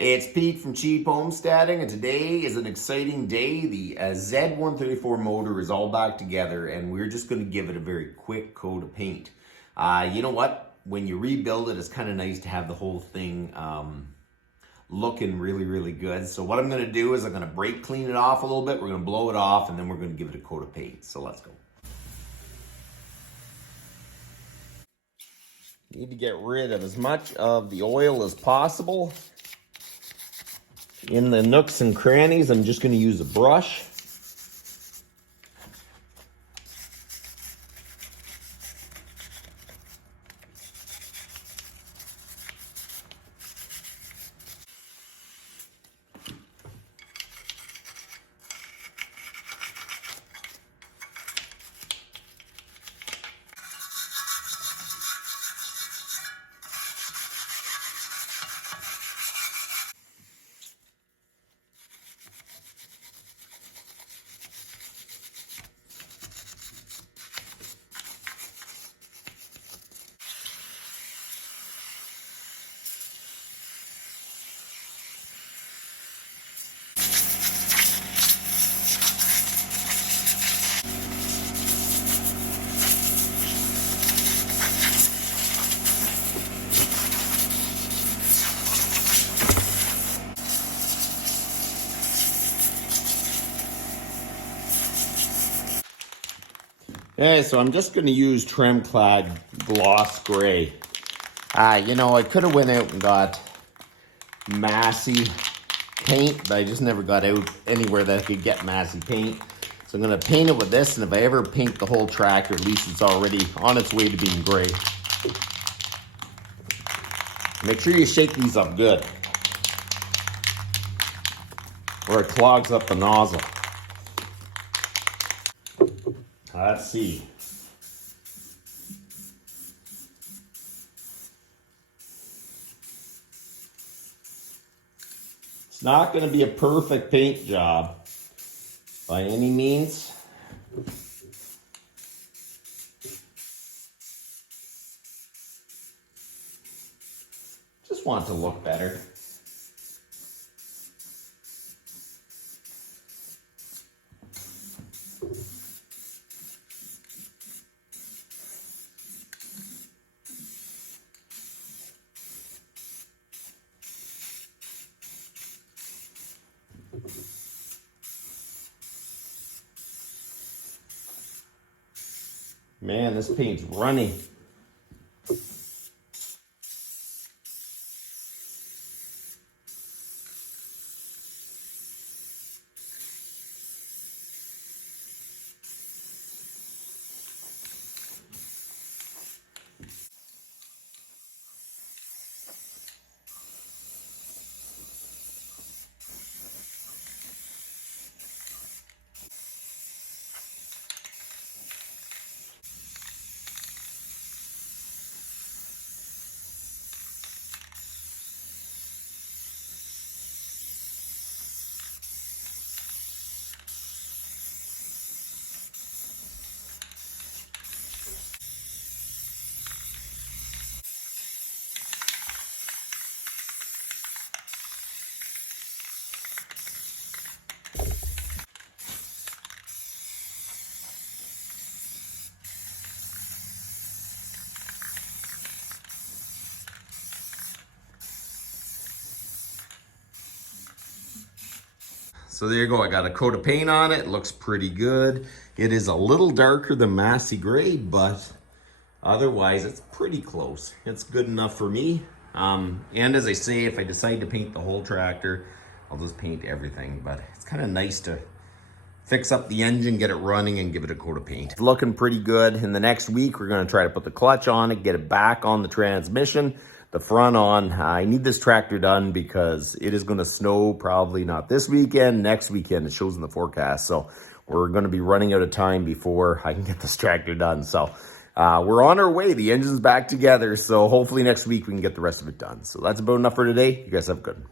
It's Pete from Cheap Homesteading, and today is an exciting day. The Z134 motor is all back together, and we're just going to give it a very quick coat of paint. You know what? When you rebuild it, it's kind of nice to have the whole thing looking really, really good. So what I'm going to do is I'm going to brake clean it off a little bit. We're going to blow it off, and then we're going to give it a coat of paint. So let's go. Need to get rid of as much of the oil as possible. In the nooks and crannies, I'm just going to use a brush. Okay, so I'm just going to use trim clad gloss gray. You know, I could have went out and got Massey paint, but I just never got out anywhere that I could get Massey paint. So I'm going to paint it with this, and if I ever paint the whole tractor, at least it's already on its way to being gray. Make sure you shake these up good, or it clogs up the nozzle. Let's see. It's not going to be a perfect paint job by any means. Just want it to look better. Man, this paint's runny. So there you go, I got a coat of paint on it. It looks pretty good. It is a little darker than Massey Gray, but otherwise it's pretty close. It's good enough for me. And as I say, if I decide to paint the whole tractor, I'll just paint everything. But it's kind of nice to fix up the engine, get it running, and give it a coat of paint. It's looking pretty good. In the next week, we're gonna try to put the clutch on it, get it back on the transmission, the front on. I need this tractor done because it is going to snow probably not this weekend, next weekend. It shows in the forecast. So we're going to be running out of time before I can get this tractor done. So we're on our way. The engine's back together. So hopefully next week we can get the rest of it done. So that's about enough for today. You guys have a good one.